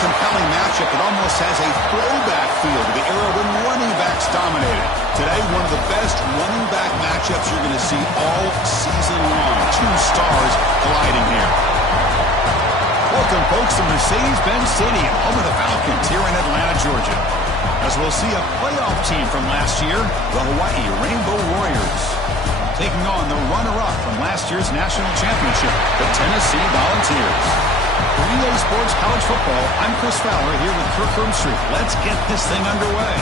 compelling matchup that almost has a throwback feel to the era when running backs dominated. Today, one of the best running back matchups you're going to see all season long. Two stars colliding here. Welcome, folks, to Mercedes-Benz Stadium, home of the Falcons here in Atlanta, Georgia. As we'll see a playoff team from last year, the Hawaii Rainbow Warriors, taking on the runner-up from last year's national championship, the Tennessee Volunteers. For EA Sports College Football, I'm Chris Fowler here with Kirk Herbstreit. Let's get this thing underway.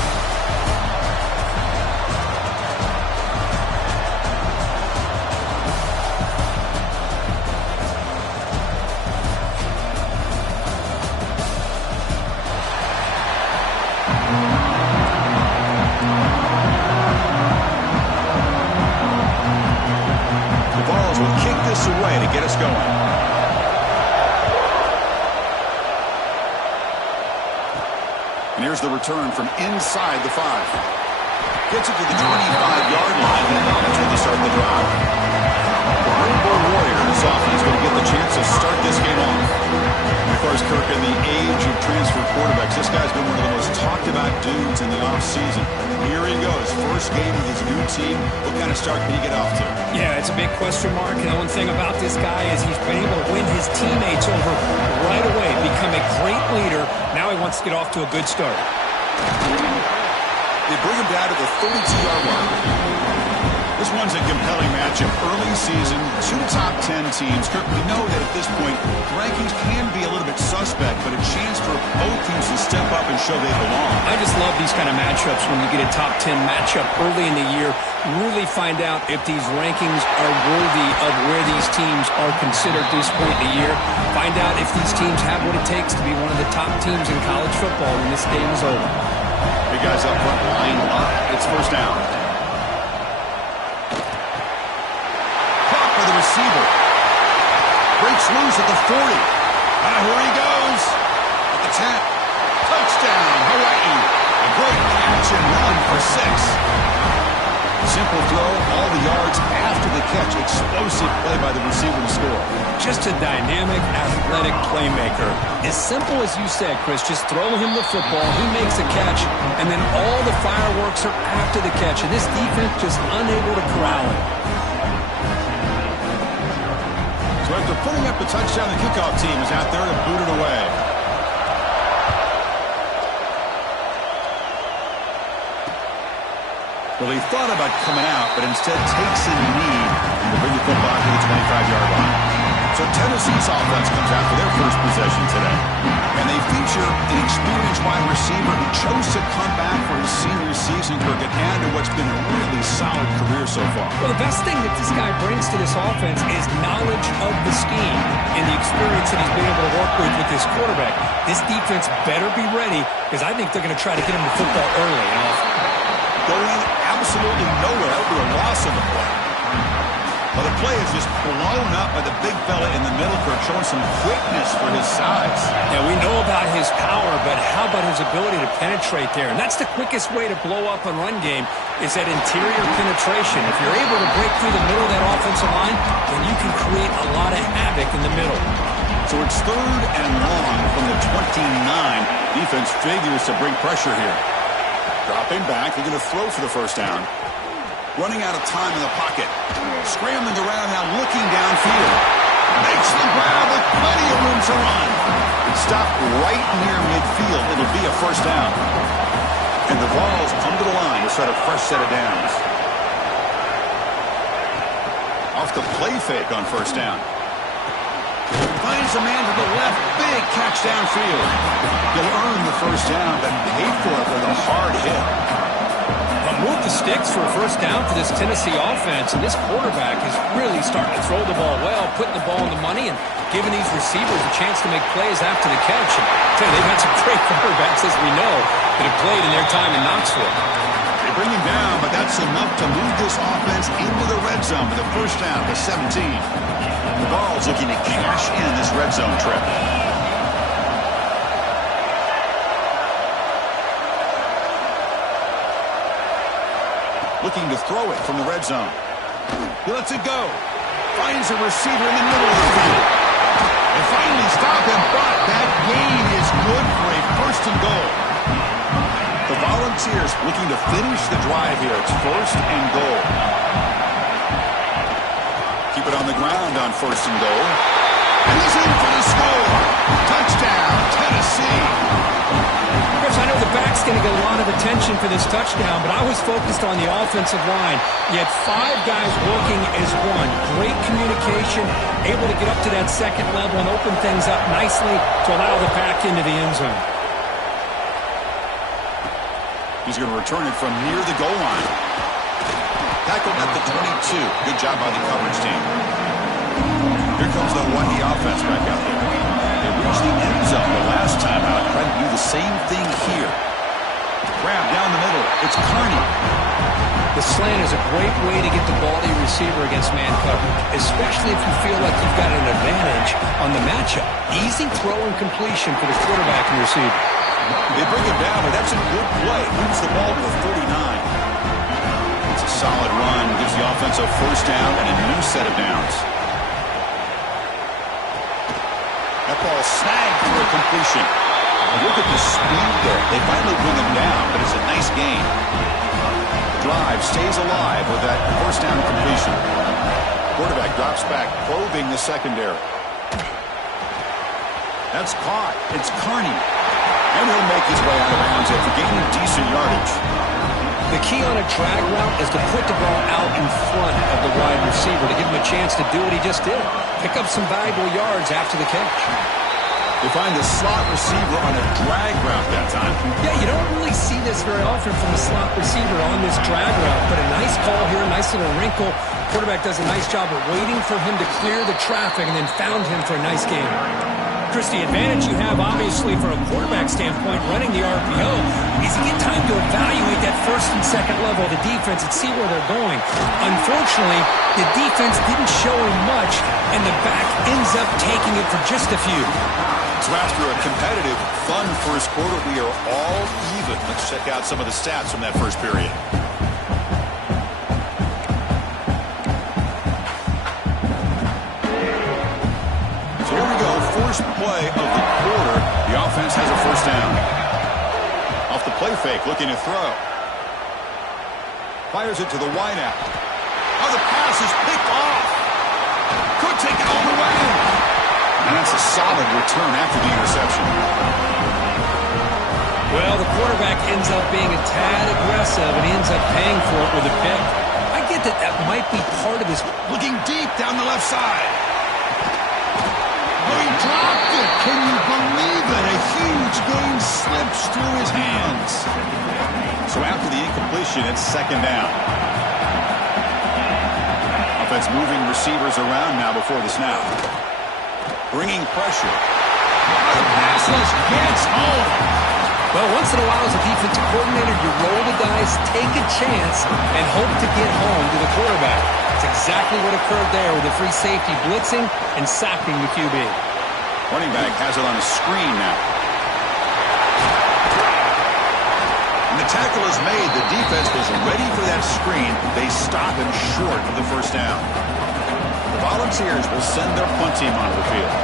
Away to get us going. And here's the return from inside the 5. Gets it to the 25-yard line, and that's where they start the drive. The Rainbow Warriors offense going to get the chance to start this game off. And of course, Kirk, in the age of transfer quarterbacks, this guy's been one of the most talked about dudes in the offseason. Here he goes, first game of his new team. What kind of start can he get off to? Yeah, it's a big question mark. And the one thing about this guy is he's been able to win his teammates over right away, become a great leader. Now he wants to get off to a good start. They bring him down to the 32-yard line. This one's a compelling matchup. Early season, two top 10 teams. Kirk, we know that at this point, the rankings can be a little bit suspect, but a chance for both teams to step up and show they belong. I just love these kind of matchups when you get a top 10 matchup early in the year. Really find out if these rankings are worthy of where these teams are considered at this point in the year. Find out if these teams have what it takes to be one of the top teams in college football when this game is over. Big guys up front, line up. It's first down. The receiver breaks loose at the 40. Here he goes at the 10. Touchdown, Hawaii. A great catch and run for 6. Simple throw, all the yards after the catch. Explosive play by the receiver to score. Just a dynamic, athletic playmaker. As simple as you said, Chris, just throw him the football, he makes a catch, and then all the fireworks are after the catch. And this defense just unable to corral him. So after putting up the touchdown, the kickoff team is out there to boot it away. Well, he thought about coming out, but instead takes a knee to bring the football to the 25-yard line. So Tennessee's offense comes out for their first possession today. And they feature an experienced wide receiver who chose to come back for his senior season, Kirk, and add to what's been a really solid career so far. Well, the best thing that this guy brings to this offense is knowledge of the scheme and the experience that he's been able to work with this quarterback. This defense better be ready because I think they're going to try to get him the football early and often. Going absolutely nowhere over a loss of the play. Well, the play is just blown up by the big fella in the middle, Kirk, showing some quickness for his size. Yeah, we know about his power, but how about his ability to penetrate there? And that's the quickest way to blow up a run game is that interior penetration. If you're able to break through the middle of that offensive line, then you can create a lot of havoc in the middle. So it's 3rd and long from the 29. Defense figures to bring pressure here. Dropping back, they're going to throw for the first down. Running out of time in the pocket. Scrambling around now, looking downfield. Makes the grab with plenty of room to run. It's stopped right near midfield. It'll be a first down. And the Vols come to the line to start a fresh set of downs. Off the play fake on first down. Finds a man to the left. Big catch downfield. He'll earn the first down, but paid for it with a hard hit. Move the sticks for a first down for this Tennessee offense, and this quarterback is really starting to throw the ball well, putting the ball in the money, and giving these receivers a chance to make plays after the catch. And I tell you, they've had some great quarterbacks, as we know, that have played in their time in Knoxville. They bring him down, but that's enough to move this offense into the red zone with a first down to 17. The Vols looking to cash in this red zone trip. Looking to throw it from the red zone. He lets it go. Finds a receiver in the middle of the field. They finally stop him, but that gain is good for a first and goal. The Volunteers looking to finish the drive here. It's first and goal. Keep it on the ground on first and goal. And he's in for the score. Touchdown, Tennessee. Chris, I know the back's going to get a lot of attention for this touchdown, but I was focused on the offensive line. You had 5 guys working as one. Great communication, able to get up to that second level and open things up nicely to allow the back into the end zone. He's going to return it from near the goal line. Tackled at the 22. Good job by the coverage team. Here comes the Wendy offense back out there. They reached the end zone the last time out. Trying to do the same thing here. Grab down the middle. It's Carney. The slant is a great way to get the ball to your receiver against man coverage, especially if you feel like you've got an advantage on the matchup. Easy throw and completion for the quarterback and receiver. They bring him down, but that's a good play. Moves the ball to the 39. It's a solid run. Gives the offense a first down and a new set of downs. That ball snagged for a completion. Look at the speed there. They finally bring him down, but it's a nice gain. Drive stays alive with that first down completion. Quarterback drops back, probing the secondary. That's caught. It's Carney. And he'll make his way out of bounds after gaining decent yardage. The key on a drag route is to put the ball out in front of the wide receiver to give him a chance to do what he just did. Pick up some valuable yards after the catch. They find the slot receiver on a drag route that time. Yeah, you don't really see this very often from the slot receiver on this drag route, but a nice call here, nice little wrinkle. Quarterback does a nice job of waiting for him to clear the traffic and then found him for a nice gain. Chris, the advantage you have, obviously, from a quarterback standpoint, running the RPO, is you get time to evaluate that first and second level of the defense and see where they're going. Unfortunately, the defense didn't show him much, and the back ends up taking it for just a few. So after a competitive, fun first quarter, we are all even. Let's check out some of the stats from that first period. First play of the quarter, the offense has a first down. Off the play fake, looking to throw. Fires it to the wideout. Oh, the pass is picked off. Could take it all the way. And that's a solid return after the interception. Well, the quarterback ends up being a tad aggressive, and he ends up paying for it with a pick. I get that might be part of his... Looking deep down the left side. He dropped it. Can you believe it? A huge gain slips through his hands. So after the incompletion, it's second down. Offense moving receivers around now before the snap. Bringing pressure. The passes gets home. Well, once in a while as a defensive coordinator, you roll the dice, take a chance, and hope to get home to the quarterback. That's exactly what occurred there with the free safety blitzing and sacking the QB. Running back has it on a screen now. And the tackle is made. The defense was ready for that screen. They stop him short of the first down. The Volunteers will send their punt team onto the field.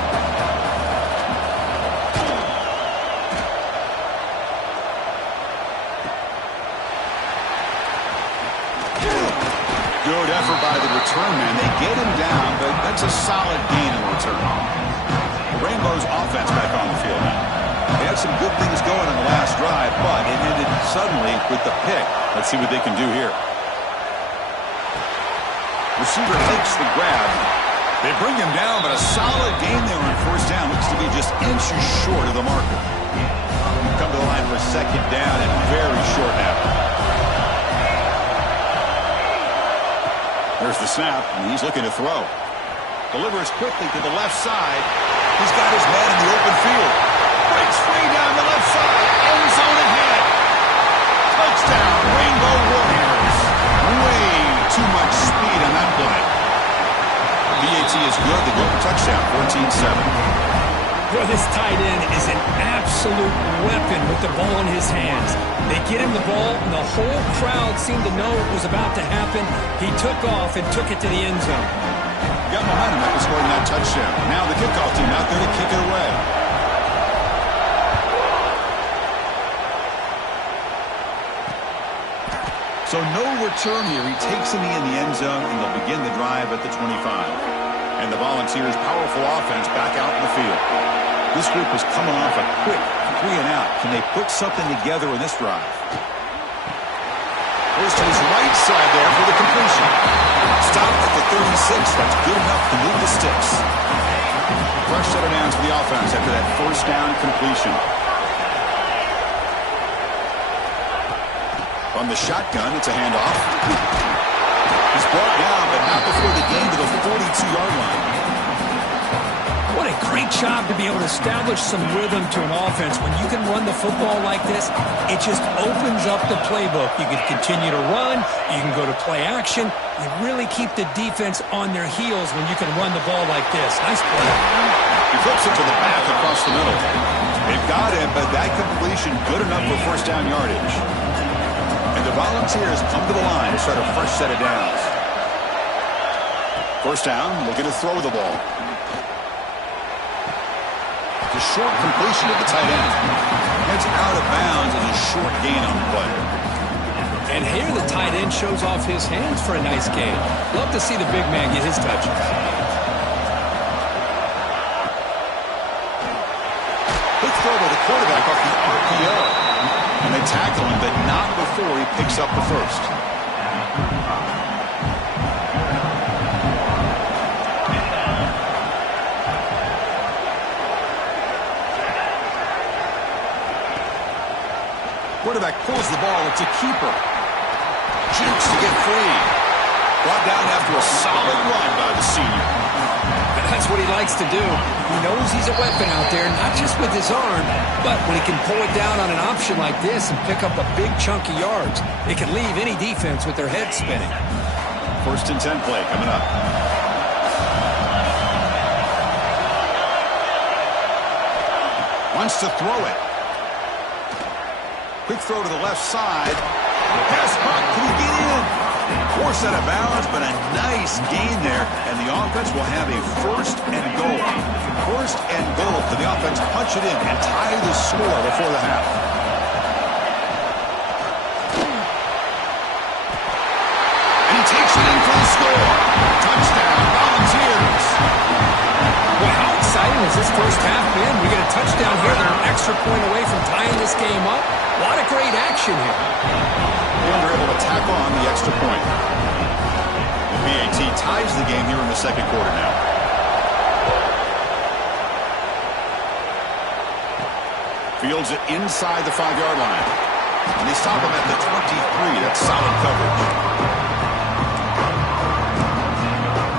Good effort by the return man. They get him down, but that's a solid gain in return. Rainbow's offense back on the field now. They had some good things going on the last drive, but it ended suddenly with the pick. Let's see what they can do here. Receiver takes the grab. They bring him down, but a solid gain there on first down. Looks to be just inches short of the marker. Come to the line for a second down and very short now. There's the snap, and he's looking to throw. Delivers quickly to the left side. He's got his man in the open field. Breaks free down the left side. End zone ahead. Touchdown, Rainbow Warriors. Way too much speed on that play. BAT is good. They go for touchdown, 14-7. Well, this tight end is an absolute weapon with the ball in his hands. They get him the ball, and the whole crowd seemed to know it was about to happen. He took off and took it to the end zone. Got momentum after scoring that touchdown. Now the kickoff team out there to kick it away. So no return here. He takes him in the end zone, and they'll begin the drive at the 25. And the Volunteers' powerful offense back out in the field. This group is coming off a quick 3 and out. Can they put something together in this drive? Goes to his right side there for the completion. Stopped at the 36. That's good enough to move the sticks. Fresh set of downs for the offense after that first down completion. On the shotgun, it's a handoff. He's brought down, but not before the gain to the 42-yard line. What a great job to be able to establish some rhythm to an offense. When you can run the football like this, it just opens up the playbook. You can continue to run. You can go to play action. You really keep the defense on their heels when you can run the ball like this. Nice play. He flips it to the back across the middle. They've got him, but that completion good enough for first down yardage. And the Volunteers come to the line to start a fresh set of downs. First down, looking to throw the ball. The short completion to the tight end. Heads out of bounds and a short gain on the play. And here the tight end shows off his hands for a nice gain. Love to see the big man get his touches. Quick throw by the quarterback off the RPO. And they tackle him, but not before he picks up the first. Quarterback pulls the ball. It's a keeper. Jukes to get free. Brought down after a solid run by the senior. That's what he likes to do. He knows he's a weapon out there, not just with his arm, but when he can pull it down on an option like this and pick up a big chunk of yards, it can leave any defense with their head spinning. First and 10 play coming up. Wants to throw it. Quick throw to the left side. Pass caught. Can he get in? Forced out of bounds, but a nice gain there. And the offense will have a first and goal. First and goal for the offense. Punch it in and tie the score before the half. And he takes it in for the score. Touchdown, Volunteers. Well, how exciting has this first half been? We get a touchdown here. They're an extra point away from tying this game up. A lot of great action here. They're able to tack on the extra point. BAT ties the game here in the second quarter now. Fields it inside the 5-yard line. And they stop him at the 23. That's solid coverage.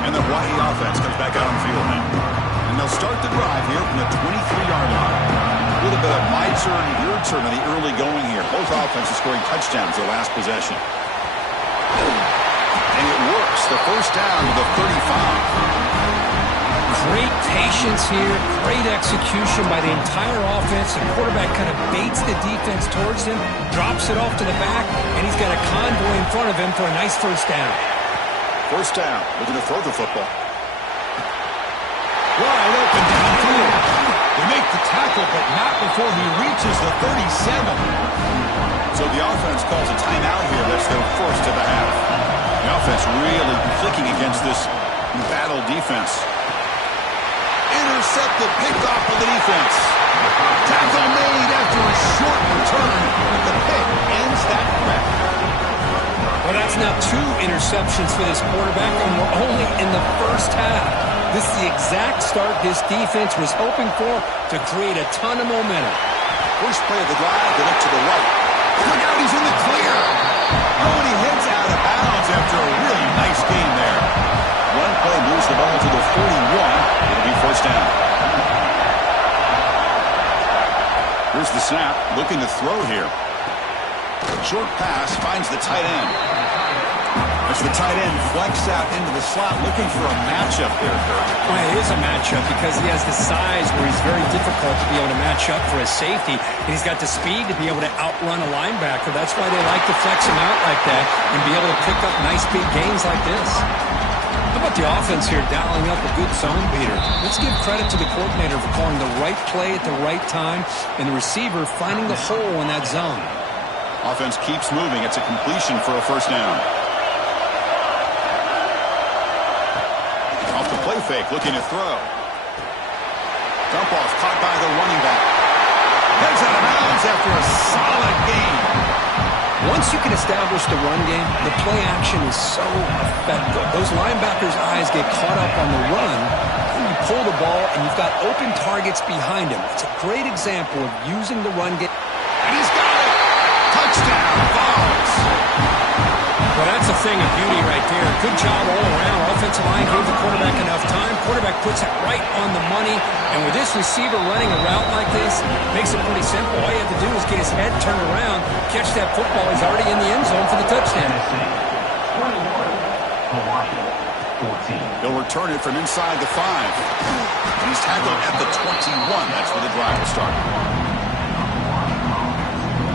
And the Hawaii offense comes back out on the field now. And they'll start the drive here from the 23-yard line. A little bit of my turn, your turn in the early going here. Both offenses scoring touchdowns their last possession. And it works. The first down to the 35. Great patience here. Great execution by the entire offense. The quarterback kind of baits the defense towards him, drops it off to the back, and he's got a convoy in front of him for a nice first down. First down. Looking to throw the football. Wide open downfield. They make the tackle, but not before he reaches the 37. So the offense calls a timeout here. That's their first of the half. The offense really clicking against this battle defense. Intercepted, picked off by the defense. Tackle made after a short return. The pick ends that threat. Well, that's now 2 interceptions for this quarterback, and we're only in the first half. This is the exact start this defense was hoping for to create a ton of momentum. First play of the drive, they look to the right. Look out, he's in the clear. Oh, and he heads out of bounds after a really nice game there. One play moves the ball to the 41. It'll be first down. Here's the snap, looking to throw here. Short pass finds the tight end. As the tight end flex out into the slot, looking for a matchup there. Well, it is a matchup because he has the size where he's very difficult to be able to match up for his safety. And he's got the speed to be able to outrun a linebacker. That's why they like to flex him out like that and be able to pick up nice big gains like this. How about the offense here dialing up a good zone beater? Let's give credit to the coordinator for calling the right play at the right time and the receiver finding the hole in that zone. Offense keeps moving. It's a completion for a first down. Off the play fake, looking to throw. Dump off, caught by the running back. Heads out of bounds after a solid gain. Once you can establish the run game, the play action is so effective. Those linebackers' eyes get caught up on the run, and you pull the ball, and you've got open targets behind him. It's a great example of using the run game. And he's got it! Touchdown, Vols! Well, that's a thing of beauty right there. Good job all around. Offensive line gave the quarterback enough time. Quarterback puts it right on the money. And with this receiver running a route like this, makes it pretty simple. All you have to do is get his head turned around, catch that football. He's already in the end zone for the touchdown. He'll return it from inside the 5. He's tackled at the 21. That's where the drive will start.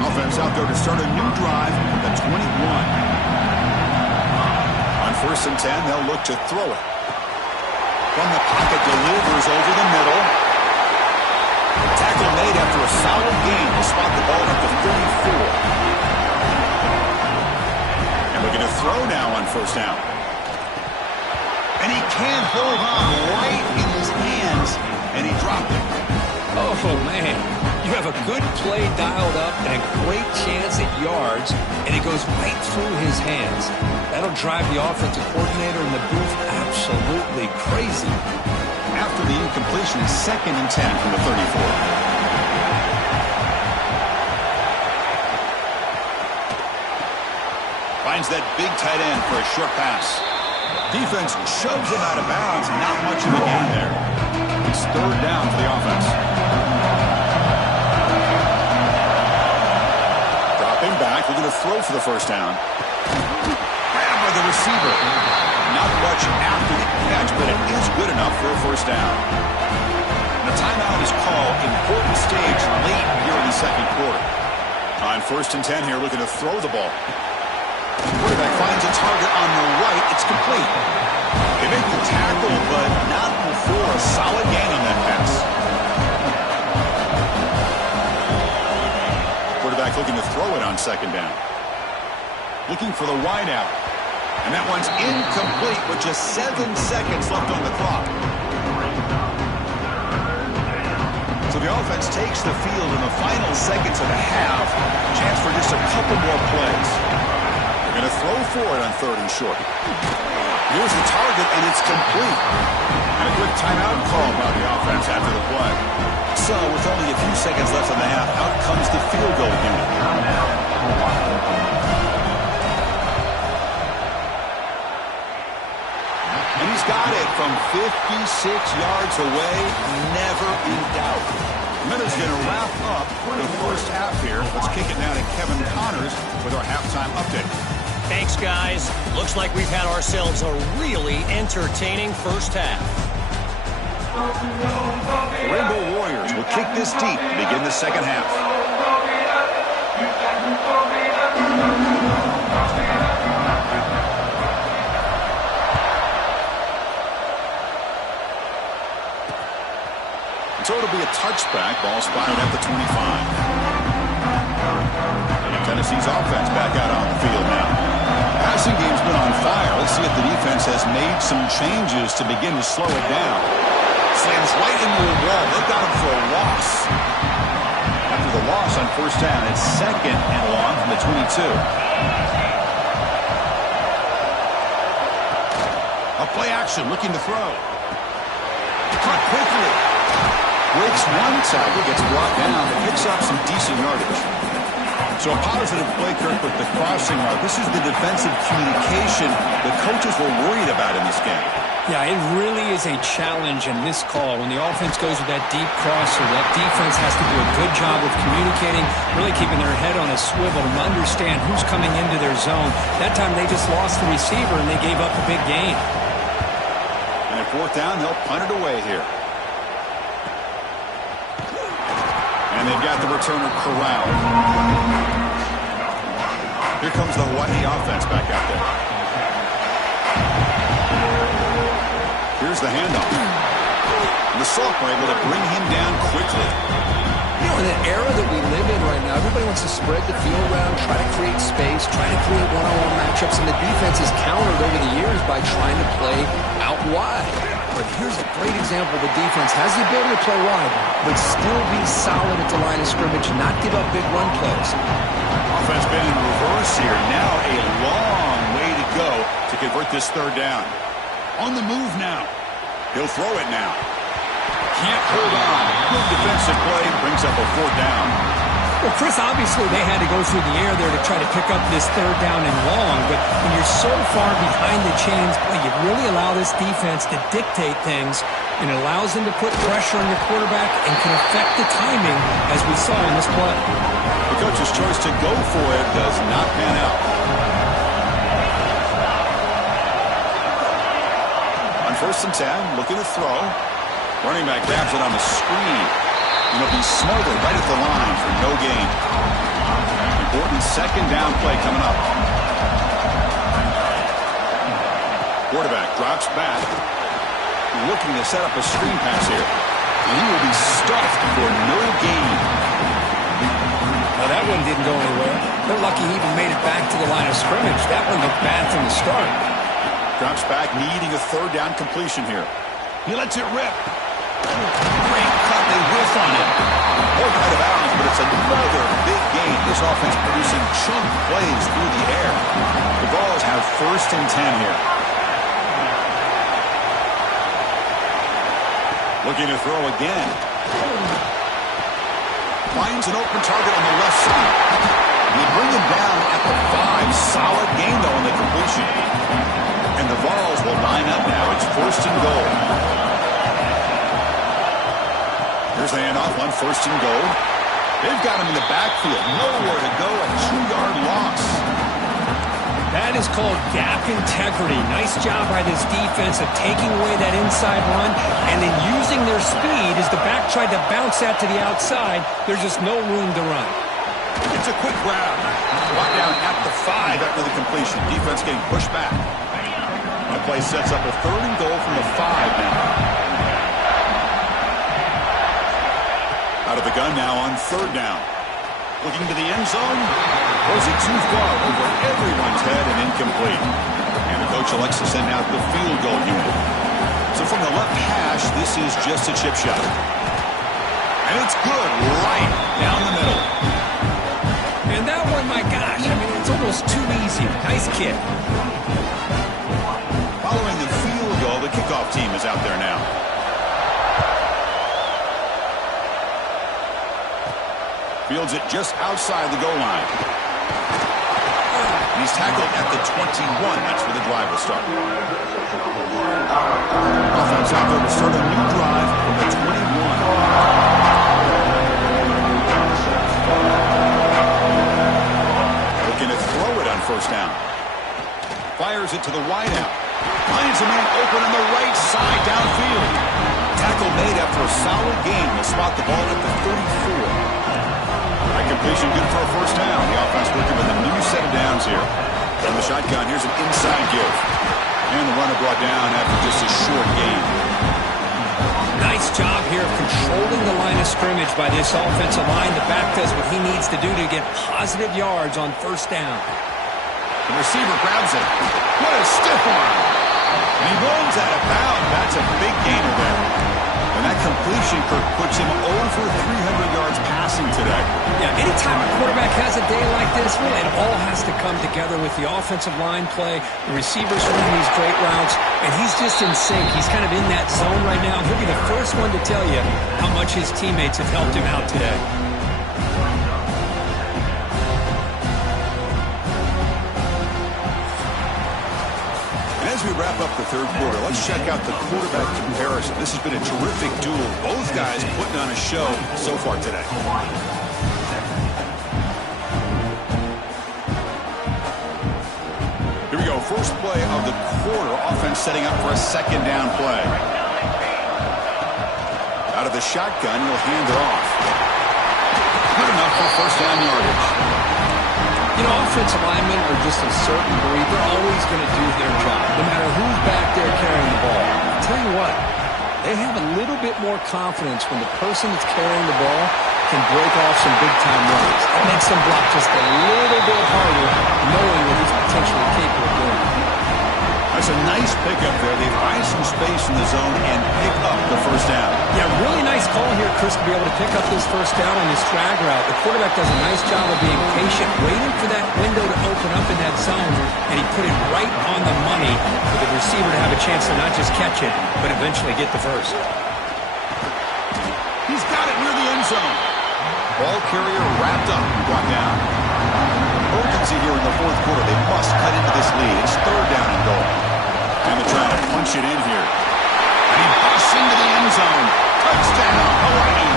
Offense out there to start a new drive at the 21. On 1st and 10, they'll look to throw it. From the pocket, delivers over the middle. Tackle made after a solid gain to spot the ball at the 34. And looking to throw now on 1st down. And he can't hold on right in his hands, and he dropped it. Oh, man. You have a good play dialed up and a great chance at yards, and it goes right through his hands. That'll drive the offensive coordinator in the booth absolutely crazy. After the incompletion, is 2nd and 10 from the 34. Finds that big tight end for a short pass. Defense shoves him out of bounds. Not much of a gain there. It's 3rd down for the offense. Dropping back, looking to throw for the 1st down. Grabbed by the receiver. Not much after the catch, but it is good enough for a 1st down. And a timeout is called. Important stage late here in the 2nd quarter. On 1st and 10 here, looking to throw the ball. Quarterback finds a target on the right. It's complete. They make the tackle, but not before a solid gain on that pass. Quarterback looking to throw it on 2nd down. Looking for the wide out. And that one's incomplete with just 7 seconds left on the clock. So the offense takes the field in the final seconds of the half. Chance for just a couple more plays. They're going to throw for it on 3rd and short. Here's the target, and it's complete. And a quick timeout call by the offense after the play. So with only a few seconds left in the half, out comes the field goal unit. And he's got it from 56 yards away, never in doubt. Minutes going to wrap up the 1st half here. Let's kick it now to Kevin Connors with our halftime update. Thanks, guys. Looks like we've had ourselves a really entertaining 1st half. The Rainbow Warriors will kick this deep to begin the 2nd half. So it'll be a touchback. Ball spotted at the 25. And Tennessee's offense back out on the field now. Passing game's been on fire. Let's see if the defense has made some changes to begin to slow it down. Slams right into the wall. They've got him for a loss. After the loss on 1st down, it's 2nd and long from the 22. A play action, looking to throw. Caught quickly. Breaks one tackle, gets brought down, but picks up some decent yardage. So a positive play, Kirk, with the crossing route. This is the defensive communication the coaches were worried about in this game. Yeah, it really is a challenge in this call. When the offense goes with that deep crosser, that defense has to do a good job of communicating, really keeping their head on a swivel and understand who's coming into their zone. That time they just lost the receiver and they gave up a big gain. And at 4th down, they'll punt it away here. And they've got the returner corralled. Here comes the Hawaii offense back out there. Here's the handoff. And the Salk were able to bring him down quickly. You know, in the era that we live in right now, everybody wants to spread the field around, try to create space, try to create one-on-one matchups, and the defense has countered over the years by trying to play out wide. But here's a great example. The defense has the ability to play wide, but still be solid at the line of scrimmage, not give up big run plays. Offense been in reverse here. Now a long way to go to convert this third down. On the move now. He'll throw it now. Can't hold on. Good defensive play. Brings up a fourth down. Well, Chris, obviously they had to go through the air there to try to pick up this third down and long, but when you're so far behind the chains, boy, you really allow this defense to dictate things, and it allows them to put pressure on your quarterback and can affect the timing, as we saw in this play. The coach's choice to go for it does not pan out. On 1st and 10, looking to throw. Running back grabs it on the screen. And he'll be smothered right at the line for no gain. Important second down play coming up. Quarterback drops back. Looking to set up a screen pass here. And he will be stuffed for no gain. Well, that one didn't go anywhere. They're lucky he even made it back to the line of scrimmage. That one looked bad from the start. Drops back, needing a third down completion here. He lets it rip. Great cut, they whiff on it. Pulled out of bounds, but it's another big gain. This offense producing chunk plays through the air. The Vols have 1st and 10 here. Looking to throw again. Finds an open target on the left side. They bring him down at the 5. Solid gain, though, on the completion. And the Vols will line up now. It's 1st and goal. Here's the handoff on 1st and goal. They've got him in the backfield. Nowhere to go. A 2-yard loss. That is called gap integrity. Nice job by this defense of taking away that inside run and then using their speed as the back tried to bounce that to the outside. There's just no room to run. It's a quick grab. Brought down at the 5 after the completion. Defense getting pushed back. The play sets up a 3rd and goal from the 5 now. Out of the gun now on 3rd down. Looking to the end zone. Throws it too far over everyone's head and incomplete. And the coach elects to send out the field goal unit. So from the left hash, this is just a chip shot. And it's good right down the middle. And that one, my gosh, I mean, it's almost too easy. Nice kick. Following the field goal, the kickoff team is out there now. Fields it just outside the goal line. And he's tackled at the 21. That's where the drive will start. Offense out there to start a new drive from the 21. Looking to throw it on 1st down. Fires it to the wideout. Finds a man open on the right side downfield. Tackle made after a solid gain. Will spot the ball at the 34. That completion good for a 1st down. The offense working with a new set of downs here. From the shotgun, here's an inside give. And the runner brought down after just a short gain. Nice job here of controlling the line of scrimmage by this offensive line. The back does what he needs to do to get positive yards on 1st down. The receiver grabs it. What a stiff arm. And he runs out of bounds. That's a big gainer there. And that completion, Kirk, puts him over 300 yards passing today. Yeah, anytime a quarterback has a day like this, really, it all has to come together with the offensive line play, the receivers running these great routes, and he's just in sync. He's kind of in that zone right now. He'll be the first one to tell you how much his teammates have helped him out today. As we wrap up the 3rd quarter, let's check out the quarterback comparison. This has been a terrific duel. Both guys putting on a show so far today. Here we go. First play of the quarter. Offense setting up for a 2nd down play. Out of the shotgun, he'll hand it off. Good enough for 1st down yardage. You know, offensive linemen are just a certain breed. They're always going to do their job, no matter who's back there carrying the ball. I'll tell you what, they have a little bit more confidence when the person that's carrying the ball can break off some big-time runs. That makes them block just a little bit harder, knowing what he's potentially capable of doing. That's a nice pickup there. They find some space in the zone and pick up the first down. Yeah, really nice call here, Chris, to be able to pick up this first down on this drag route. The quarterback does a nice job of being patient, waiting for that window to open up in that zone, and he put it right on the money for the receiver to have a chance to not just catch it, but eventually get the first. He's got it near the end zone. Ball carrier wrapped up and brought down. Urgency here in the fourth quarter. They must cut into this lead. It's third down and goal. And they're trying to punch it in here. And he busts into the end zone. Touchdown, Hawaii.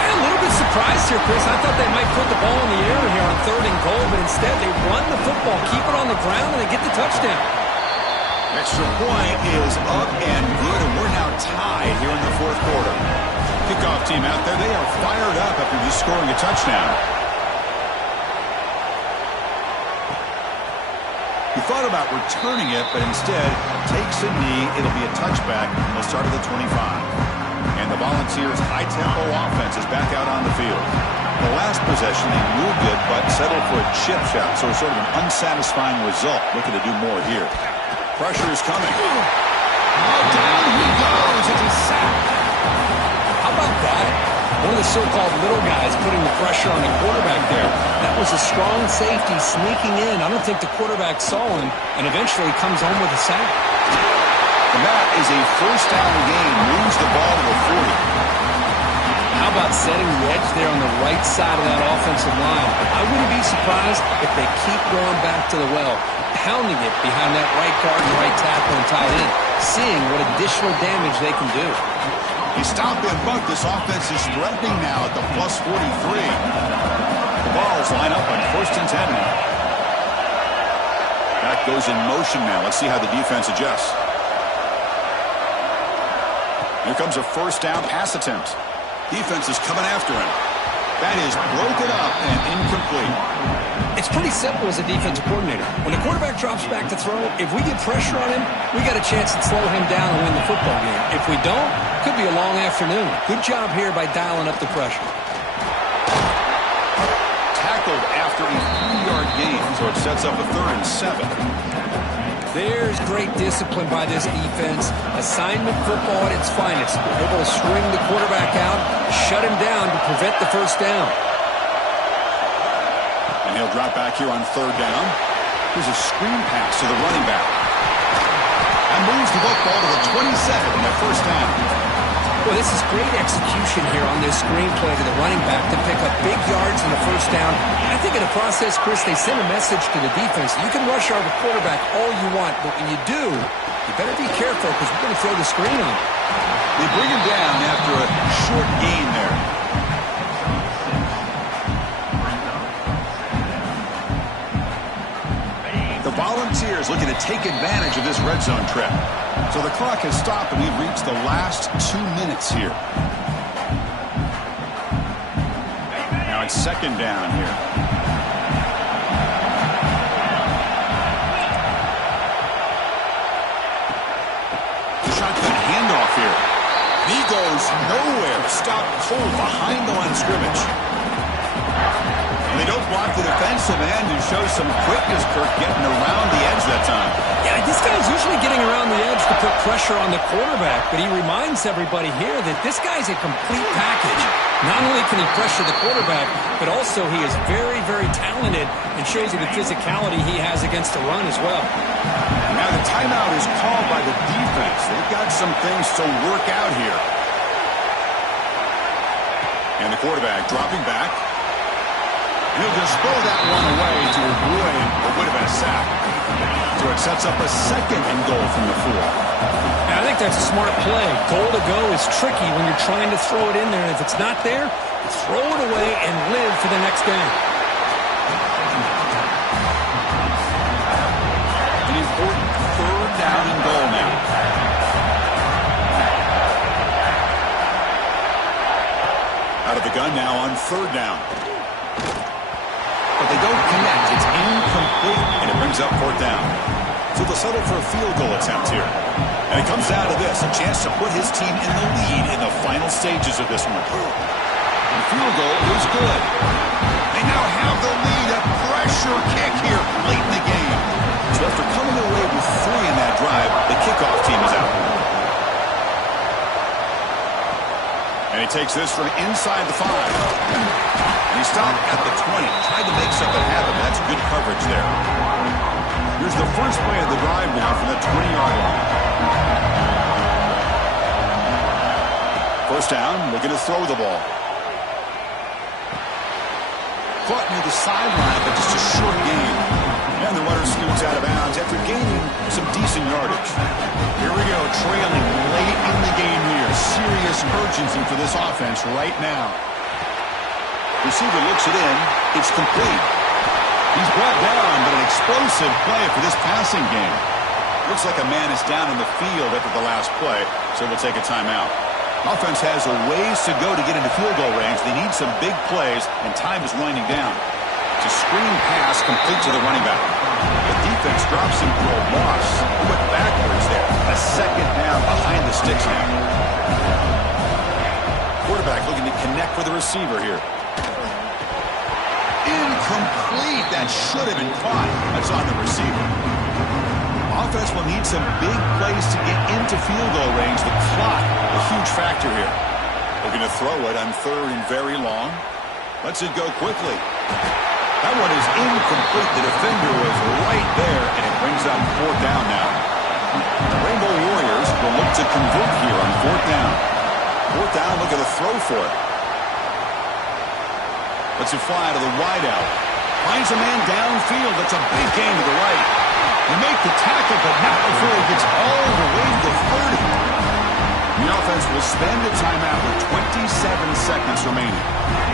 I'm a little bit surprised here, Chris. I thought they might put the ball in the air here on third and goal, but instead they run the football, keep it on the ground, and they get the touchdown. Extra point is up and good, and we're now tied here in the fourth quarter. Kickoff team out there, they are fired up after just scoring a touchdown. He thought about returning it, but instead takes a knee. It'll be a touchback. They'll start at the 25. And the Volunteers' high-tempo offense is back out on the field. The last possession, they moved it, but settled for a chip shot, so sort of an unsatisfying result. Looking to do more here. Pressure is coming. Oh, down he goes. It's a sack. How about that? One of the so-called little guys putting the pressure on the quarterback there. That was a strong safety sneaking in. I don't think the quarterback saw him, and eventually comes home with a sack. And that is a first down gain. Moves the ball to the 40. How about setting the edge there on the right side of that offensive line? I wouldn't be surprised if they keep going back to the well, pounding it behind that right guard and right tackle and tight end, seeing what additional damage they can do. He stopped and bumped. This offense is threatening now at the plus 43. The balls line up on first and 10 now. That goes in motion now. Let's see how the defense adjusts. Here comes a first down pass attempt. Defense is coming after him. That is broken up and incomplete. It's pretty simple as a defensive coordinator. When the quarterback drops back to throw, if we get pressure on him, we got a chance to slow him down and win the football game. If we don't, could be a long afternoon. Good job here by dialing up the pressure. Tackled after a 3-yard gain, so it sets up a 3rd and 7. There's great discipline by this defense. Assignment football at its finest. Able to string the quarterback out, shut him down to prevent the first down. And he'll drop back here on 3rd down. Here's a screen pass to the running back. And moves the football to the 27 in the first down. Well, this is great execution here on this screen play to the running back to pick up big yards in the first down. I think in the process, Chris, they send a message to the defense. You can rush our quarterback all you want, but when you do, you better be careful because we're going to throw the screen on him. They bring him down after a short gain there. The Volunteers looking to take advantage of this red zone trip. So the clock has stopped and we've reached the last 2 minutes here. Now it's second down here. The shotgun handoff here. He goes nowhere. Stopped cold behind the line of scrimmage. And they don't block the defensive end and show some quickness, Kirk, getting around the edge that time. Yeah, this guy's usually getting around the edge to put pressure on the quarterback, but he reminds everybody here that this guy's a complete package. Not only can he pressure the quarterback, but also he is very, very talented and shows you the physicality he has against the run as well. Now the timeout is called by the defense. They've got some things to work out here. And the quarterback dropping back. He'll just throw that one away to avoid what would have been a sack. So it sets up a second and goal from the 4. I think that's a smart play. Goal to go is tricky when you're trying to throw it in there. And if it's not there, throw it away and live for the next down. An important third down and goal now. Out of the gun now on third down. But They don't connect. It's incomplete, and it brings up fourth down. So they'll settle for a field goal attempt here. And it comes down to this, a chance to put his team in the lead in the final stages of this one. The field goal is good. They now have the lead, a pressure kick here late in the game. So after coming away with 3 in that drive, the kickoff team is out. And he takes this from inside the 5. And he stopped at the 20. Tried to make something happen, but that's good coverage there. Here's the first play of the drive now from the 20-yard line. First down, looking to throw the ball. Caught near the sideline, but just a short gain. And the runner scoots out of bounds after gaining some decent yardage. Here we go, trailing late in the game here. Serious urgency for this offense right now. Receiver looks it in. It's complete. He's brought down, but an explosive play for this passing game. Looks like a man is down in the field after the last play, so we'll take a timeout. Offense has a ways to go to get into field goal range. They need some big plays, and time is winding down. It's a screen pass complete to the running back. The defense drops him for a loss. He went backwards there. A second down behind the sticks now. Quarterback looking to connect with the receiver here. Incomplete. That should have been caught. That's on the receiver. Offense will need some big plays to get into field goal range. The clock, a huge factor here. Looking to throw it on 3rd and very long. Lets it go quickly. That one is incomplete. The defender was right there, and it brings up 4th down now. The Rainbow Warriors will look to convert here on 4th down. 4th down, look at the throw for it. Lets it fly to the wideout. Finds a man downfield. That's a big gain to the right. They make the tackle, but not before he gets all the way to the 30. The offense will spend a timeout with 27 seconds remaining.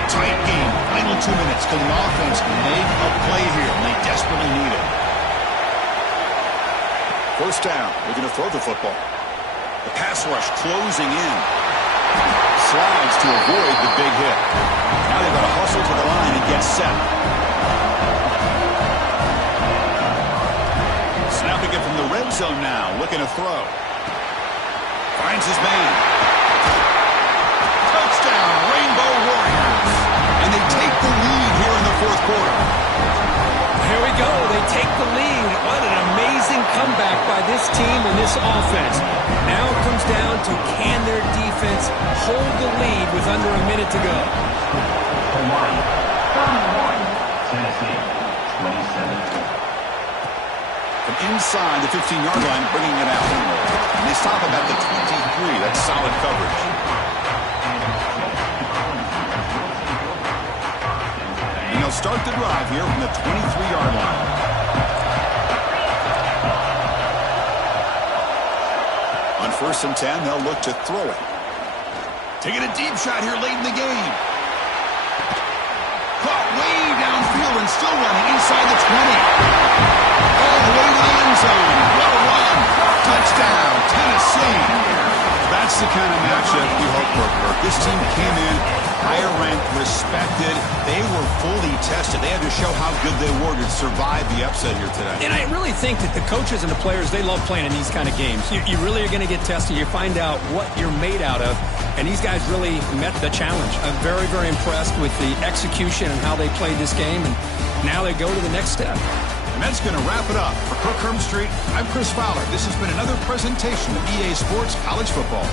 Tight game, final 2 minutes. Can the offense make a play here? And they desperately need it. First down, they're going to throw the football. The pass rush closing in. Slides to avoid the big hit. Now they've got to hustle to the line and get set. Snapping it from the red zone now, looking to throw. Finds his man. Touchdown, Rainbow Warriors. And they take the lead here in the 4th quarter. Here we go. They take the lead. What an amazing comeback by this team and this offense. Now it comes down to can their defense hold the lead with under a minute to go. Tennessee, 27. From inside the 15-yard line, bringing it out. And they stop him at the 23. That's solid coverage. And they'll start the drive here from the 23-yard line. On 1st and 10, they'll look to throw it. Taking a deep shot here late in the game. Caught way downfield and still running inside the 20. All the way to the end zone. What a run. Touchdown, Tennessee. That's the kind of matchup we hope for, Kirk. This team came in higher ranked, respected. They were fully tested. They had to show how good they were to survive the upset here today. And I really think that the coaches and the players, they love playing in these kind of games. You really are going to get tested. You find out what you're made out of. And these guys really met the challenge. I'm very, very impressed with the execution and how they played this game. And now they go to the next step. And that's going to wrap it up. For Kirk Herbstreit, I'm Chris Fowler. This has been another presentation of EA Sports College Football.